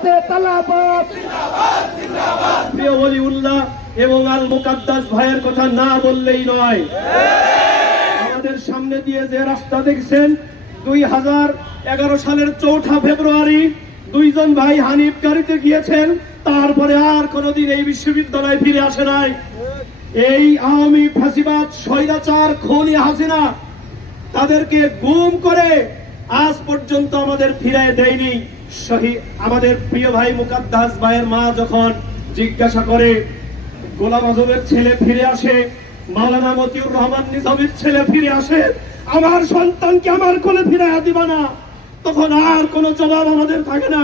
খেলাফতে তালাবত। প্রিয় ওলিউল্লাহ এবং আল মুকাদ্দাস ভাইয়ের কথা না বললেই নয়। আমাদের সামনে দিয়ে যে রাস্তা দেখছেন, 2011 সালের 4 ফেব্রুয়ারি দুইজন ভাই হানিফ গাড়িতে গিয়েছেন, তারপরে আর কোনদিন এই বিশ্ববিদ্যালয়ে ফিরে আসে নাই। এই আওয়ামী ফাঁসিবাদ স্বৈরাচার খুনি হাসিনা তাদেরকে গুম করে আজ পর্যন্ত আমাদের ফিরিয়ে দেয়নি। আমাদের প্রিয় ভাই মুকাদ্দাস ভাইয়ের মা যখন জিজ্ঞাসা করে গোলাম আজমের ছেলে ফিরে আসে, মাওলানা মতিউর রহমান নিজামীর ছেলে ফিরে আসে, আমার সন্তানকে আমার কোলে ফিরিয়ে দিবা না, তখন আর কোনো জবাব আমাদের থাকে না।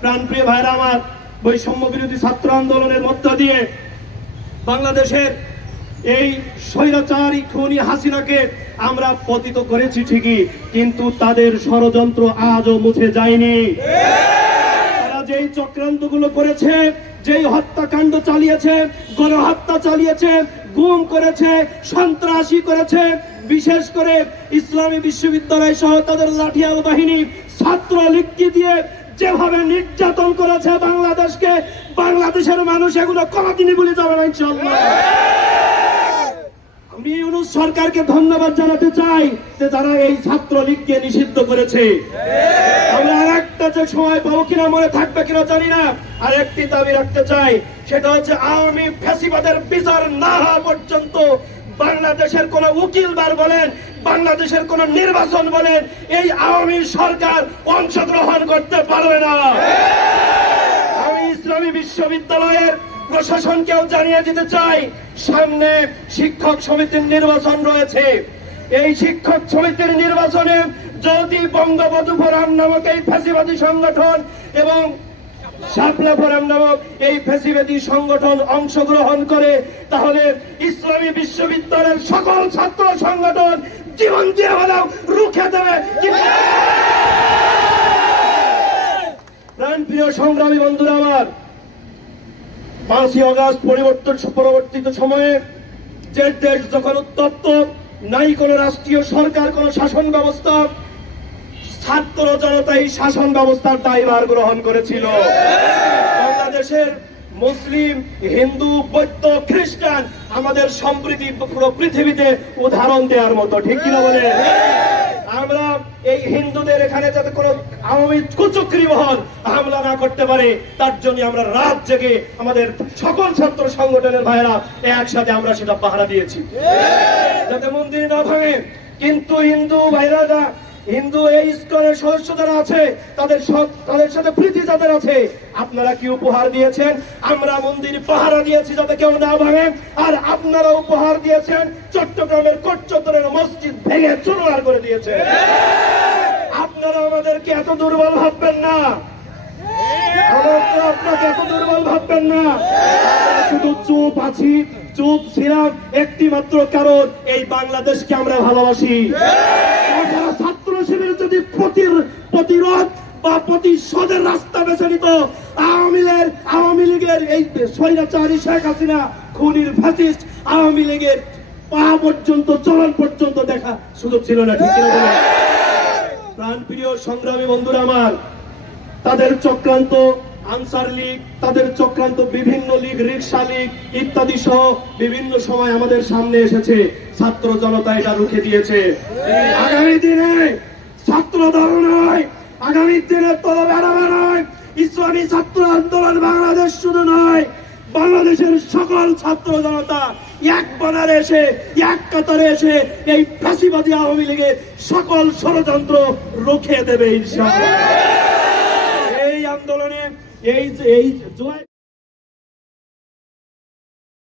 প্রাণপ্রিয় ভাইরা আমার, বৈষম্য বিরোধী ছাত্র আন্দোলনের মধ্য দিয়ে বাংলাদেশের এই স্বৈরাচারী খুনি হাসিনাকে আমরা পতিত করেছি ঠিকই, কিন্তু তাদের ষড়যন্ত্র আজও মুছে যায়নি। তারা যেই চক্রান্তগুলো করেছে, যেই হত্যাকাণ্ড চালিয়েছে, গণহত্যা চালিয়েছে, গুম করেছে, সন্ত্রাসী করেছে, বিশেষ করে ইসলামী বিশ্ববিদ্যালয় সহ তাদের লাঠিয়াল বাহিনী ছাত্রলীগকে দিয়ে যেভাবে নির্যাতন করেছে বাংলাদেশকে, বাংলাদেশের মানুষ এগুলো কোনদিনই ভুলে যাবে না ইনশাআল্লাহ। আমি ইউনূস সরকারকে ধন্যবাদ জানাতে চাই যে যারা এই ছাত্রলীগকে নিষিদ্ধ করেছে। আমরা আরেকটা যে সময় পাবো কিনা, মনে থাকবে কিনা জানি না, আরেকটি দাবি রাখতে চাই, সেটা হচ্ছে আওয়ামী ফ্যাসিবাদের বিচার না হওয়া পর্যন্ত বাংলাদেশের কোন উকিল বার বলেন, বাংলাদেশের কোন নির্বাচন বলেন, এই আওয়ামী সরকার অংশগ্রহণ করতে পারবে না। আমি ইসলামী বিশ্ববিদ্যালয়ের প্রশাসনকেও জানিয়ে দিতে চাই, সামনে শিক্ষক সমিতির নির্বাচন রয়েছে। এই শিক্ষক সমিতির নির্বাচনে যদি বঙ্গবন্ধু ফোরাম নামক এই ফ্যাসিবাদী সংগঠন এবং শাপলা ফোরাম নামক এই ফ্যাসিবাদী সংগঠন অংশগ্রহণ করে, তাহলে ইসলামী বিশ্ববিদ্যালয়ের সকল ছাত্র সংগঠন জীবন দিয়ে হলেও রুখে দেবে। প্রাণপ্রিয় সংগ্রামী বন্ধুরা আমার, 5ই আগস্ট পরবর্তীত সময়ে যে দেশ যখন উত্তপ্ত, নাই কোন রাষ্ট্রীয় সরকার, কোন শাসন ব্যবস্থা, ছাত্র জনতা এই শাসন ব্যবস্থার দায়ভার গ্রহণ করেছিল। বাংলাদেশের মুসলিম, হিন্দু, বৌদ্ধ, খ্রিস্টান আমাদের সম্প্রীতি পুরো পৃথিবীতে উদাহরণ দেওয়ার মতো, ঠিক কিনা বলে? আমরা এই হিন্দুদের এখানে যাতে কোনো আওয়ামী কুচক্রী মহল হামলা না করতে পারে, তার জন্য আমরা রাত জেগে আমাদের সকল ছাত্র সংগঠনের ভাইরা একসাথে আমরা সেটা পাহারা দিয়েছি যাতে মন্দির না ভাঙে। কিন্তু হিন্দু ভাইরা, হিন্দু এই ইসকনের সদস্য যারা আছে, তাদের সাথে প্রীতি যাদের আছে, আপনারা কি উপহার দিয়েছেন? আমরা মন্দির পাহারা দিয়েছি যাতে কেউ না ভাঙে, আর আপনারা উপহার দিয়েছেন চট্টগ্রামের কোট চত্বরের মসজিদ ভেঙে চুরমার করে দিয়েছেন। আপনারা আমাদেরকে এত দুর্বল ভাববেন না, আপনাকে এত দুর্বল ভাববেন না। শুধু চুপ আছি, চুপ ছিলাম একটি মাত্র কারণ, এই বাংলাদেশকে আমরা ভালোবাসি। ছাত্র শিবির যদি প্রতিরোধ বা প্রতিশোধের রাস্তা বেছে নিত, আওয়ামী লীগের এই স্বৈরাচারী শেখ হাসিনা খুনির ফ্যাসিস্ট আওয়ামী লীগের পা পর্যন্ত, চলন পর্যন্ত দেখা সুযোগ ছিল না, ঠিক না? প্রাণপ্রিয় সংগ্রামী বন্ধুরা আমার, তাদের চক্রান্ত আনসার লীগ, তাদের চক্রান্ত বিভিন্ন লীগ, রিকশা লীগ ইত্যাদি সহ বিভিন্ন সময় আমাদের সামনে এসেছে। ছাত্র জনতা এটা রুখে দিয়েছে। আগামী দিনে ছাত্র দল নয়, আগামী দিনে তলবেড়াবে নয়, ইসলামী ছাত্র আন্দোলন বাংলাদেশ শুধু নয়, বাংলাদেশের সকল ছাত্র জনতা এক বানারে এসে, এক কাতারে এসে এই ফ্যাসিবাদী আওয়ামী লীগের সকল ষড়যন্ত্র রুখে দেবে ইনশাআল্লাহ। এই আন্দোলনে এই